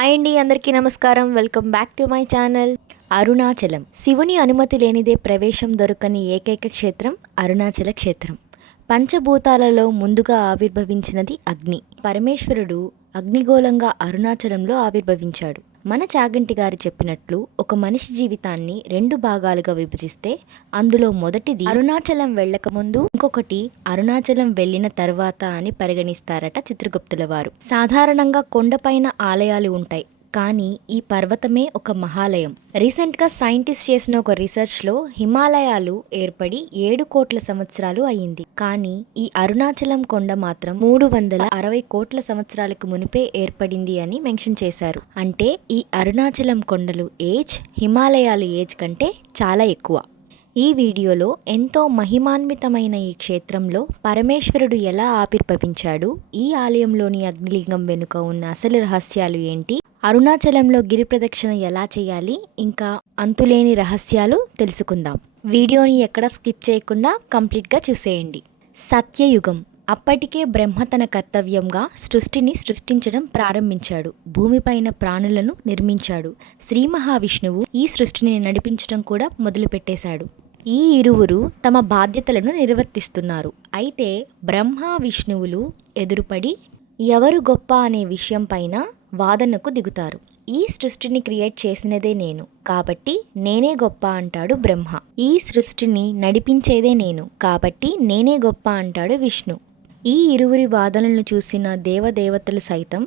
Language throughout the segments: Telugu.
హాయ్ అండి, అందరికీ నమస్కారం. Welcome back to my channel. Arunachalam శివుని అనుమతి లేనిదే ప్రవేశం దొరకని ఏకైక క్షేత్రం అరుణాచల క్షేత్రం. పంచభూతాలలో ముందుగా ఆవిర్భవించినది అగ్ని. పరమేశ్వరుడు అగ్నిగోళంగా అరుణాచలంలో ఆవిర్భవించాడు. మన చాగంటి గారు చెప్పినట్లు ఒక మనిషి జీవితాన్ని 2 భాగాలుగా విభజిస్తే అందులో మొదటిది అరుణాచలం వెళ్ళకముందు, ఇంకొకటి అరుణాచలం వెళ్ళిన తర్వాత అని పరిగణిస్తారట చిత్రగుప్తుల వారు. సాధారణంగా కొండపైన ఆలయాలు ఉంటాయి, కానీ ఈ పర్వతమే ఒక మహాలయం. రీసెంట్గా సైంటిస్ట్ చేసిన ఒక రీసెర్చ్లో హిమాలయాలు ఏర్పడి 7 కోట్ల సంవత్సరాలు అయ్యింది, కానీ ఈ అరుణాచలం కొండ మాత్రం 360 కోట్ల సంవత్సరాలకు మునిపే ఏర్పడింది అని మెన్షన్ చేశారు. అంటే ఈ అరుణాచలం కొండలు ఏజ్ హిమాలయాల ఏజ్ కంటే చాలా ఎక్కువ. ఈ వీడియోలో ఎంతో మహిమాన్వితమైన ఈ క్షేత్రంలో పరమేశ్వరుడు ఎలా ఆవిర్భవించాడు, ఈ ఆలయంలోని అగ్నిలింగం వెనుక ఉన్న అసలు రహస్యాలు ఏంటి, అరుణాచలంలో గిరి ప్రదక్షిణ ఎలా చేయాలి, ఇంకా అంతులేని రహస్యాలు తెలుసుకుందాం. వీడియోని ఎక్కడ స్కిప్ చేయకుండా కంప్లీట్గా చూసేయండి. సత్యయుగం. అప్పటికే బ్రహ్మ తన కర్తవ్యంగా సృష్టిని సృష్టించడం ప్రారంభించాడు. భూమిపైన ప్రాణులను నిర్మించాడు. శ్రీ మహావిష్ణువు ఈ సృష్టిని నడిపించడం కూడా మొదలుపెట్టేశాడు. ఈ ఇరువురు తమ బాధ్యతలను నిర్వర్తిస్తున్నారు. అయితే బ్రహ్మ విష్ణువులు ఎదురుపడి ఎవరు గొప్ప అనే విషయం పైన వాదనకు దిగుతారు. ఈ సృష్టిని క్రియేట్ చేసినదే నేను, కాబట్టి నేనే గొప్ప అంటాడు బ్రహ్మ. ఈ సృష్టిని నడిపించేదే నేను, కాబట్టి నేనే గొప్ప అంటాడు విష్ణు. ఈ ఇరువురి వాదనలను చూసిన దేవదేవతలు సైతం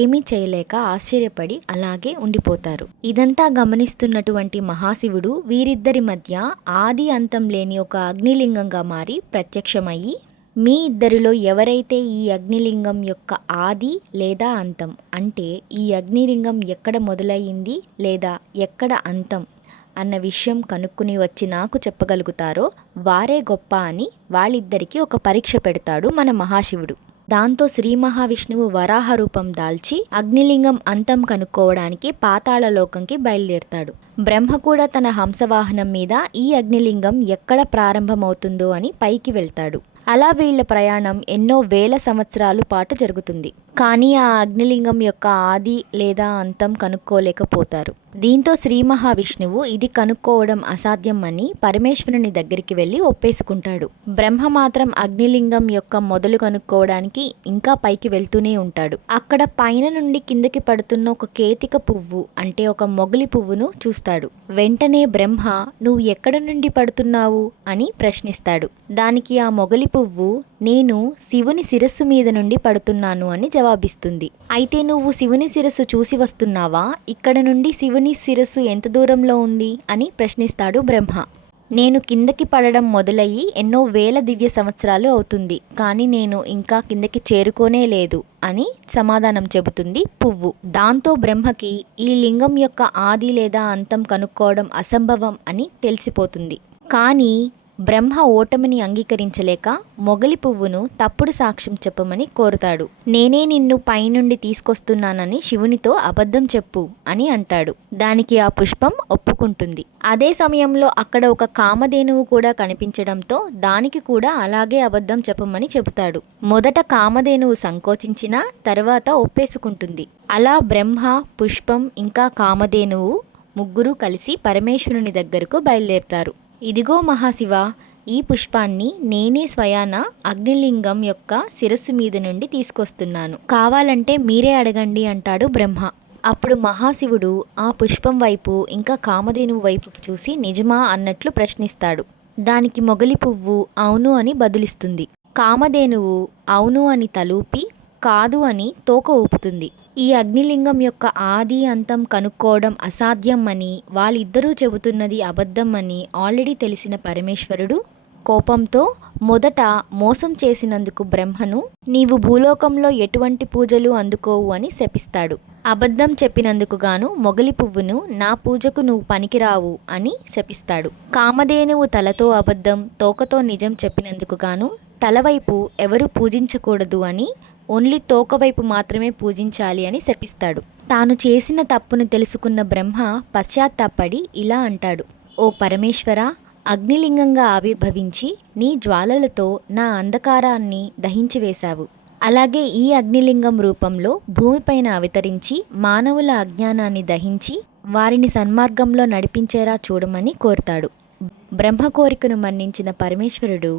ఏమీ చేయలేక ఆశ్చర్యపడి అలాగే ఉండిపోతారు. ఇదంతా గమనిస్తున్నటువంటి మహాశివుడు వీరిద్దరి మధ్య ఆది అంతం లేని ఒక అగ్నిలింగంగా మారి ప్రత్యక్షమయ్యి, మీ ఇద్దరిలో ఎవరైతే ఈ అగ్నిలింగం యొక్క ఆది లేదా అంతం, అంటే ఈ అగ్నిలింగం ఎక్కడ మొదలయ్యింది లేదా ఎక్కడ అంతం అన్న విషయం కనుక్కుని వచ్చి నాకు చెప్పగలుగుతారో వారే గొప్ప అని వాళ్ళిద్దరికీ ఒక పరీక్ష పెడతాడు మన మహాశివుడు. దాంతో శ్రీ మహావిష్ణువు వరాహ రూపం దాల్చి అగ్నిలింగం అంతం కనుక్కోవడానికి పాతాళలోకంకి బయలుదేరుతాడు. బ్రహ్మ కూడా తన హంసవాహనం మీద ఈ అగ్నిలింగం ఎక్కడ ప్రారంభమవుతుందో అని పైకి వెళ్తాడు. అలా వీళ్ళ ప్రయాణం ఎన్నో వేల సంవత్సరాల పాటు జరుగుతుంది, కానీ ఆ అగ్నిలింగం యొక్క ఆది లేదా అంతం కనుక్కోలేకపోతారు. దీంతో శ్రీ మహావిష్ణువు ఇది కనుక్కోవడం అసాధ్యం అని పరమేశ్వరుని దగ్గరికి వెళ్ళి ఒప్పేసుకుంటాడు. బ్రహ్మ మాత్రం అగ్నిలింగం యొక్క మొదలు కనుక్కోవడానికి ఇంకా పైకి వెళ్తూనే ఉంటాడు. అక్కడ పైన నుండి కిందకి పడుతున్న ఒక కేతిక పువ్వు, అంటే ఒక మొగలి పువ్వును చూస్తాడు. వెంటనే బ్రహ్మ, నువ్వు ఎక్కడ నుండి పడుతున్నావు అని ప్రశ్నిస్తాడు. దానికి ఆ మొగలి పువ్వు, నేను శివుని శిరస్సు మీద నుండి పడుతున్నాను అని జవాబిస్తుంది. అయితే నువ్వు శివుని శిరస్సు చూసి వస్తున్నావా, ఇక్కడ నుండి శివుని శిరస్సు ఎంత దూరంలో ఉంది అని ప్రశ్నిస్తాడు బ్రహ్మ. నేను కిందకి పడడం మొదలయ్యి ఎన్నో వేల దివ్య సంవత్సరాలు అవుతుంది, కానీ నేను ఇంకా కిందకి చేరుకోనే లేదు అని సమాధానం చెబుతుంది పువ్వు. దాంతో బ్రహ్మకి ఈ లింగం యొక్క ఆది లేదా అంతం కనుక్కోవడం అసంభవం అని తెలిసిపోతుంది. కానీ బ్రహ్మ ఓటమిని అంగీకరించలేక మొగలి పువ్వును తప్పుడు సాక్ష్యం చెప్పమని కోరుతాడు. నేనే నిన్ను పైనుండి తీసుకొస్తున్నానని శివునితో అబద్ధం చెప్పు అని అంటాడు. దానికి ఆ పుష్పం ఒప్పుకుంటుంది. అదే సమయంలో అక్కడ ఒక కామధేనువు కూడా కనిపించడంతో దానికి కూడా అలాగే అబద్ధం చెప్పమని చెబుతాడు. మొదట కామధేనువు సంకోచించినా తర్వాత ఒప్పేసుకుంటుంది. అలా బ్రహ్మ, పుష్పం ఇంకా కామధేనువు ముగ్గురు కలిసి పరమేశ్వరుని దగ్గరకు బయలుదేరుతారు. ఇదిగో మహాశివ, ఈ పుష్పాన్ని నేనే స్వయాన అగ్నిలింగం యొక్క శిరస్సు మీద నుండి తీసుకొస్తున్నాను, కావాలంటే మీరే అడగండి అంటాడు బ్రహ్మ. అప్పుడు మహాశివుడు ఆ పుష్పం వైపు ఇంకా కామధేనువు వైపు చూసి నిజమా అన్నట్లు ప్రశ్నిస్తాడు. దానికి మొగలి పువ్వు అవును అని బదులిస్తుంది. కామధేనువు అవును అని తలూపి కాదు అని తోక ఊపుతుంది. ఈ అగ్నిలింగం యొక్క ఆది అంతం కనుక్కోవడం అసాధ్యం అని, వాళ్ళిద్దరూ చెబుతున్నది అబద్ధం అని ఆల్రెడీ తెలిసిన పరమేశ్వరుడు కోపంతో మొదట మోసం చేసినందుకు బ్రహ్మను నీవు భూలోకంలో ఎటువంటి పూజలు అందుకోవు అని శపిస్తాడు. అబద్ధం చెప్పినందుకు గాను మొగలి పువ్వును నా పూజకు నువ్వు పనికిరావు అని శపిస్తాడు. కామధేనువు తలతో అబద్ధం, తోకతో నిజం చెప్పినందుకు గాను తలవైపు ఎవరు పూజించకూడదు అని, ఓన్లీ తోకవైపు మాత్రమే పూజించాలి అని శపిస్తాడు. తాను చేసిన తప్పును తెలుసుకున్న బ్రహ్మ పశ్చాత్తాపడి ఇలా అంటాడు, ఓ పరమేశ్వర, అగ్నిలింగంగా ఆవిర్భవించి నీ జ్వాలలతో నా అంధకారాన్ని దహించివేశావు. అలాగే ఈ అగ్నిలింగం రూపంలో భూమిపైన అవతరించి మానవుల అజ్ఞానాన్ని దహించి వారిని సన్మార్గంలో నడిపించేలా చూడమని కోరుతాడు. బ్రహ్మ కోరికను మన్నించిన పరమేశ్వరుడు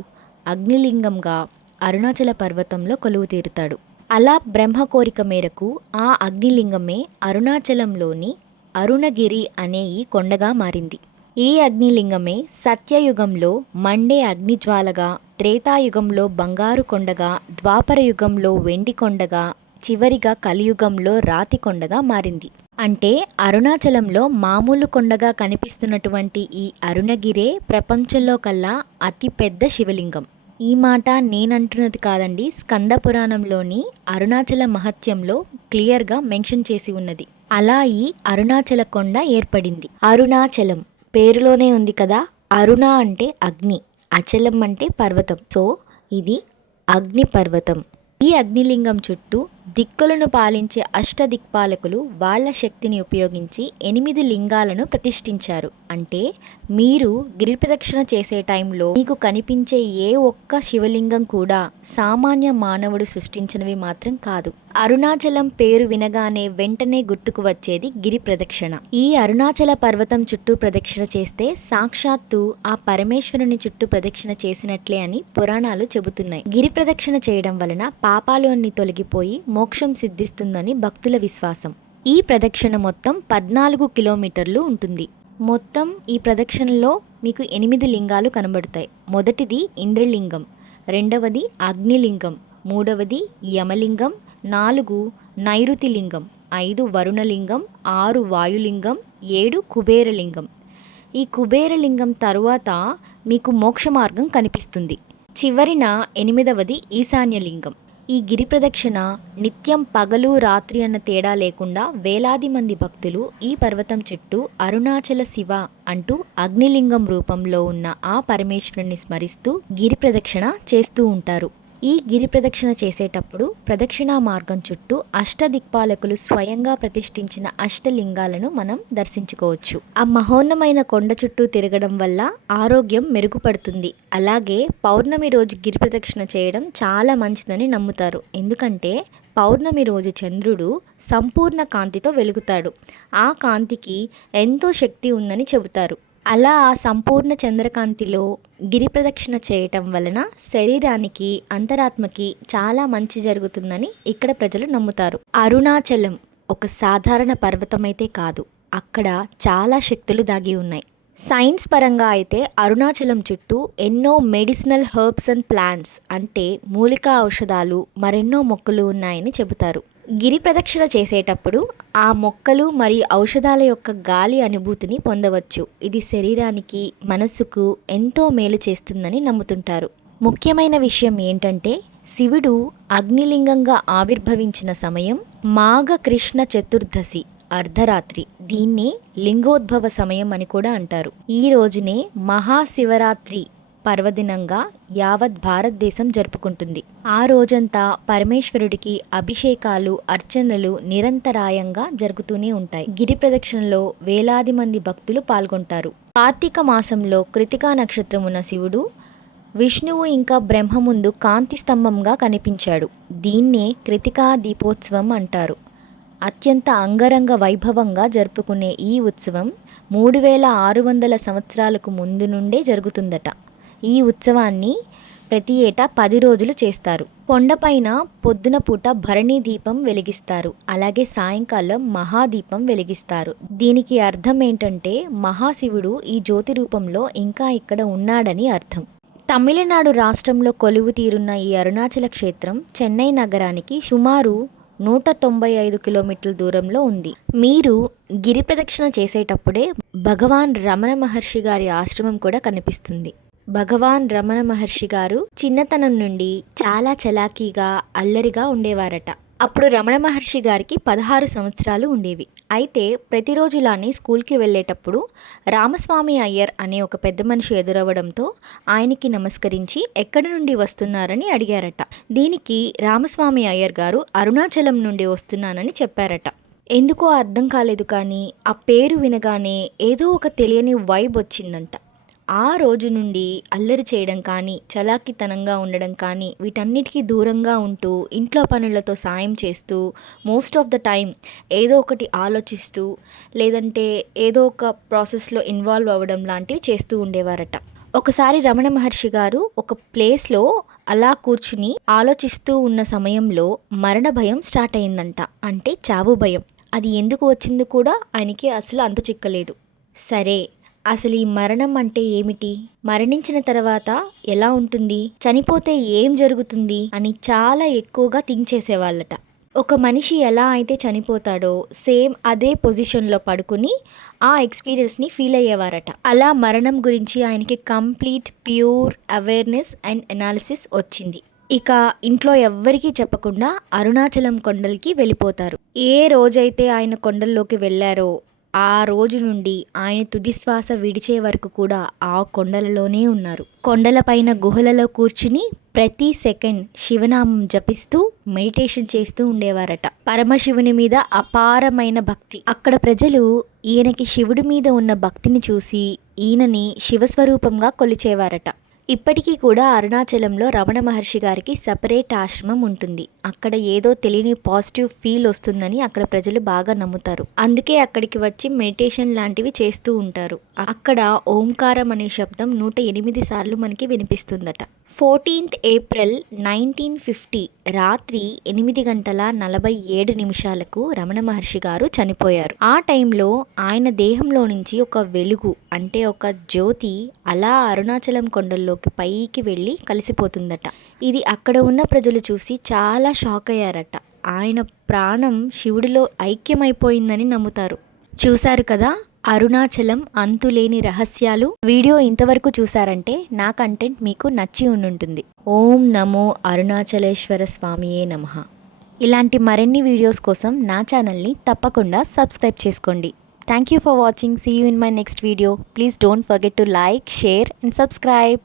అగ్నిలింగంగా అరుణాచల పర్వతంలో కొలువు తీరుతాడు. అలా బ్రహ్మ కోరిక మేరకు ఆ అగ్నిలింగమే అరుణాచలంలోని అరుణగిరి అనే ఈ కొండగా మారింది. ఈ అగ్నిలింగమే సత్యయుగంలో మండే అగ్నిజ్వాలగా, త్రేతాయుగంలో బంగారు కొండగా, ద్వాపర యుగంలో వెండి కొండగా, చివరిగా కలియుగంలో రాతి కొండగా మారింది. అంటే అరుణాచలంలో మామూలు కొండగా కనిపిస్తున్నటువంటి ఈ అరుణగిరే ప్రపంచంలో కల్లా అతిపెద్ద శివలింగం. ఈ మాట నేనంటున్నది కాదండి, స్కంద పురాణంలోని అరుణాచల మహత్యంలో క్లియర్గా మెన్షన్ చేసి ఉన్నది. అలా ఈ అరుణాచల కొండ ఏర్పడింది. అరుణాచలం పేరులోనే ఉంది కదా, అరుణ అంటే అగ్ని, అచలం అంటే పర్వతం. సో ఇది అగ్ని పర్వతం. ఈ అగ్నిలింగం చుట్టూ దిక్కులను పాలించే అష్టదిక్పాలకులు వాళ్ళ శక్తిని ఉపయోగించి 8 లింగాలను ప్రతిష్ఠించారు. అంటే మీరు గిరి ప్రదక్షిణ చేసే టైంలో మీకు కనిపించే ఏ ఒక్క శివలింగం కూడా సామాన్య మానవుడు సృష్టించినవి మాత్రం కాదు. అరుణాచలం పేరు వినగానే వెంటనే గుర్తుకు వచ్చేది గిరి ప్రదక్షిణ. ఈ అరుణాచల పర్వతం చుట్టూ ప్రదక్షిణ చేస్తే సాక్షాత్తు ఆ పరమేశ్వరుని చుట్టూ ప్రదక్షిణ చేసినట్లే అని పురాణాలు చెబుతున్నాయి. గిరి ప్రదక్షిణ చేయడం వలన పాపాలు అన్ని తొలగిపోయి మోక్షం సిద్ధిస్తుందని భక్తుల విశ్వాసం. ఈ ప్రదక్షిణ మొత్తం 14 కిలోమీటర్లు ఉంటుంది. మొత్తం ఈ ప్రదక్షిణలో మీకు 8 లింగాలు కనబడతాయి. మొదటిది ఇంద్రలింగం, రెండవది అగ్నిలింగం, మూడవది యమలింగం, 4 నైరుతిలింగం, 5 వరుణలింగం, 6 వాయులింగం, 7 కుబేరలింగం. ఈ కుబేరలింగం తరువాత మీకు మోక్ష మార్గం కనిపిస్తుంది. చివరిన 8వది ఈశాన్యలింగం. ఈ గిరి ప్రదక్షిణ నిత్యం పగలు రాత్రి అన్న తేడా లేకుండా వేలాది మంది భక్తులు ఈ పర్వతం చుట్టూ అరుణాచల శివ అంటూ అగ్నిలింగం రూపంలో ఉన్న ఆ పరమేశ్వరుని స్మరిస్తూ గిరి ప్రదక్షిణ చేస్తూ ఉంటారు. ఈ గిరి ప్రదక్షిణ చేసేటప్పుడు ప్రదక్షిణా మార్గం చుట్టూ అష్టదిక్పాలకులు స్వయంగా ప్రతిష్ఠించిన అష్టలింగాలను మనం దర్శించుకోవచ్చు. ఆ మహోన్నమైన కొండ చుట్టూ తిరగడం వల్ల ఆరోగ్యం మెరుగుపడుతుంది. అలాగే పౌర్ణమి రోజు గిరి ప్రదక్షిణ చేయడం చాలా మంచిదని నమ్ముతారు. ఎందుకంటే పౌర్ణమి రోజు చంద్రుడు సంపూర్ణ కాంతితో వెలుగుతాడు. ఆ కాంతికి ఎంతో శక్తి ఉందని చెబుతారు. అలా ఆ సంపూర్ణ చంద్రకాంతిలో గిరి ప్రదక్షిణ చేయటం వలన శరీరానికి అంతరాత్మకి చాలా మంచి జరుగుతుందని ఇక్కడ ప్రజలు నమ్ముతారు. అరుణాచలం ఒక సాధారణ పర్వతమైతే కాదు, అక్కడ చాలా శక్తులు దాగి ఉన్నాయి. సైన్స్ పరంగా అయితే అరుణాచలం చుట్టూ ఎన్నో మెడిసినల్ హెర్బ్స్ అండ్ ప్లాంట్స్ అంటే మూలికా ఔషధాలు మరెన్నో మొక్కలు ఉన్నాయని చెబుతారు. గిరి ప్రదక్షిణ చేసేటప్పుడు ఆ మొక్కలు మరియు ఔషధాల యొక్క గాలి అనుభూతిని పొందవచ్చు. ఇది శరీరానికి మనస్సుకు ఎంతో మేలు చేస్తుందని నమ్ముతుంటారు. ముఖ్యమైన విషయం ఏంటంటే శివుడు అగ్నిలింగంగా ఆవిర్భవించిన సమయం మాఘ కృష్ణ చతుర్దశి అర్ధరాత్రి. దీన్నే లింగోద్భవ సమయం అని కూడా అంటారు. ఈ రోజునే మహాశివరాత్రి పర్వదినంగా యావత్ భారతదేశం జరుపుకుంటుంది. ఆ రోజంతా పరమేశ్వరుడికి అభిషేకాలు, అర్చనలు నిరంతరాయంగా జరుగుతూనే ఉంటాయి. గిరి ప్రదక్షిణలో వేలాది మంది భక్తులు పాల్గొంటారు. కార్తీక మాసంలో కృతికా నక్షత్రమున శివుడు విష్ణువు ఇంకా బ్రహ్మ ముందు కాంతి స్తంభంగా కనిపించాడు. దీన్నే కృతికా దీపోత్సవం అంటారు. అత్యంత అంగరంగ వైభవంగా జరుపుకునే ఈ ఉత్సవం 3600 సంవత్సరాలకు ముందు నుండే జరుగుతుందట. ఈ ఉత్సవాన్ని ప్రతి ఏటా 10 రోజులు చేస్తారు. కొండపైన పొద్దున పూట భరణీ దీపం వెలిగిస్తారు. అలాగే సాయంకాలం మహాదీపం వెలిగిస్తారు. దీనికి అర్థం ఏంటంటే మహాశివుడు ఈ జ్యోతి రూపంలో ఇంకా ఇక్కడ ఉన్నాడని అర్థం. తమిళనాడు రాష్ట్రంలో కొలువు తీరున్న ఈ అరుణాచల క్షేత్రం చెన్నై నగరానికి సుమారు 195 కిలోమీటర్ల దూరంలో ఉంది. మీరు గిరి ప్రదక్షిణ చేసేటప్పుడే భగవాన్ రమణ మహర్షి గారి ఆశ్రమం కూడా కనిపిస్తుంది. భగవాన్ రమణ మహర్షి గారు చిన్నతనం నుండి చాలా చలాకీగా అల్లరిగా ఉండేవారట. అప్పుడు రమణ మహర్షి గారికి 16 సంవత్సరాలు ఉండేవి. అయితే ప్రతిరోజులానే స్కూల్కి వెళ్ళేటప్పుడు రామస్వామి అయ్యర్ అనే ఒక పెద్ద మనిషి ఎదురవ్వడంతో ఆయనకి నమస్కరించి ఎక్కడి నుండి వస్తున్నారని అడిగారట. దీనికి రామస్వామి అయ్యర్ గారు అరుణాచలం నుండి వస్తున్నానని చెప్పారట. ఎందుకో అర్థం కాలేదు, కానీ ఆ పేరు వినగానే ఏదో ఒక తెలియని వైబ్ వచ్చిందంట. ఆ రోజు నుండి అల్లరి చేయడం కానీ, చలాకీతనంగా ఉండడం కానీ, వీటన్నిటికీ దూరంగా ఉంటూ, ఇంట్లో పనులతో సాయం చేస్తూ, మోస్ట్ ఆఫ్ ద టైం ఏదో ఒకటి ఆలోచిస్తూ, లేదంటే ఏదో ఒక ప్రాసెస్‌లో ఇన్వాల్వ్ అవ్వడం లాంటివి చేస్తూ ఉండేవారట. ఒకసారి రమణ మహర్షి గారు ఒక ప్లేస్‌లో అలా కూర్చుని ఆలోచిస్తూ ఉన్న సమయంలో మరణ భయం స్టార్ట్ అయిందంట. అంటే చావు భయం. అది ఎందుకు వచ్చింది కూడా ఆయనకి అసలు అంతు చిక్కలేదు. సరే, అసలు ఈ మరణం అంటే ఏమిటి? మరణించిన తర్వాత ఎలా ఉంటుంది? చనిపోతే ఏం జరుగుతుంది? అని చాలా ఎక్కువగా థింక్ చేసేవాళ్ళట. ఒక మనిషి ఎలా అయితే చనిపోతాడో సేమ్ అదే పొజిషన్‌లో పడుకుని ఆ ఎక్స్‌పీరియన్స్‌ని ఫీల్ అయ్యేవారట. అలా మరణం గురించి ఆయనకి complete pure awareness and analysis వచ్చింది. ఇక ఇంట్లో ఎవ్వరికీ చెప్పకుండా అరుణాచలం కొండలకి వెళ్ళిపోతారు. ఏ రోజైతే ఆయన కొండల్లోకి వెళ్లారో ఆ రోజు నుండి ఆయన తుది శ్వాస విడిచే వరకు కూడా ఆ కొండలలోనే ఉన్నారు. కొండలపైన గుహలలో కూర్చుని ప్రతి సెకండ్ శివనామం జపిస్తూ మెడిటేషన్ చేస్తూ ఉండేవారట. పరమశివుని మీద అపారమైన భక్తి. అక్కడ ప్రజలు ఈయనకి శివుడి మీద ఉన్న భక్తిని చూసి ఈయనని శివస్వరూపంగా కొలిచేవారట. ఇప్పటికీ కూడా అరుణాచలంలో రమణ మహర్షి గారికి సపరేట్ ఆశ్రమం ఉంటుంది. అక్కడ ఏదో తెలియని పాజిటివ్ ఫీల్ వస్తుందని అక్కడ ప్రజలు బాగా నమ్ముతారు. అందుకే అక్కడికి వచ్చి మెడిటేషన్ లాంటివి చేస్తూ ఉంటారు. అక్కడ ఓంకారం అనే శబ్దం 108 సార్లు మనకి వినిపిస్తుందట. 14th April 1950 రాత్రి 8:47 రమణ మహర్షి గారు చనిపోయారు. ఆ టైంలో ఆయన దేహంలో నుంచి ఒక వెలుగు అంటే ఒక జ్యోతి అలా అరుణాచలం కొండల్లోకి పైకి వెళ్ళి కలిసిపోతుందట. ఇది అక్కడ ఉన్న ప్రజలు చూసి చాలా షాక్ అయ్యారట. ఆయన ప్రాణం శివుడిలో ఐక్యమైపోయిందని నమ్ముతారు. చూశారు కదా, అరుణాచలం అంతులేని రహస్యాలు. వీడియో ఇంతవరకు చూసారంటే నా కంటెంట్ మీకు నచ్చి ఉండుంటుంది. ఓం నమో అరుణాచలేశ్వర స్వామియే నమః. ఇలాంటి మరిన్ని వీడియోస్ కోసం నా ఛానల్ని తప్పకుండా సబ్స్క్రైబ్ చేసుకోండి. Thank you for watching. See you in my next video. Please don't forget to like, share and subscribe.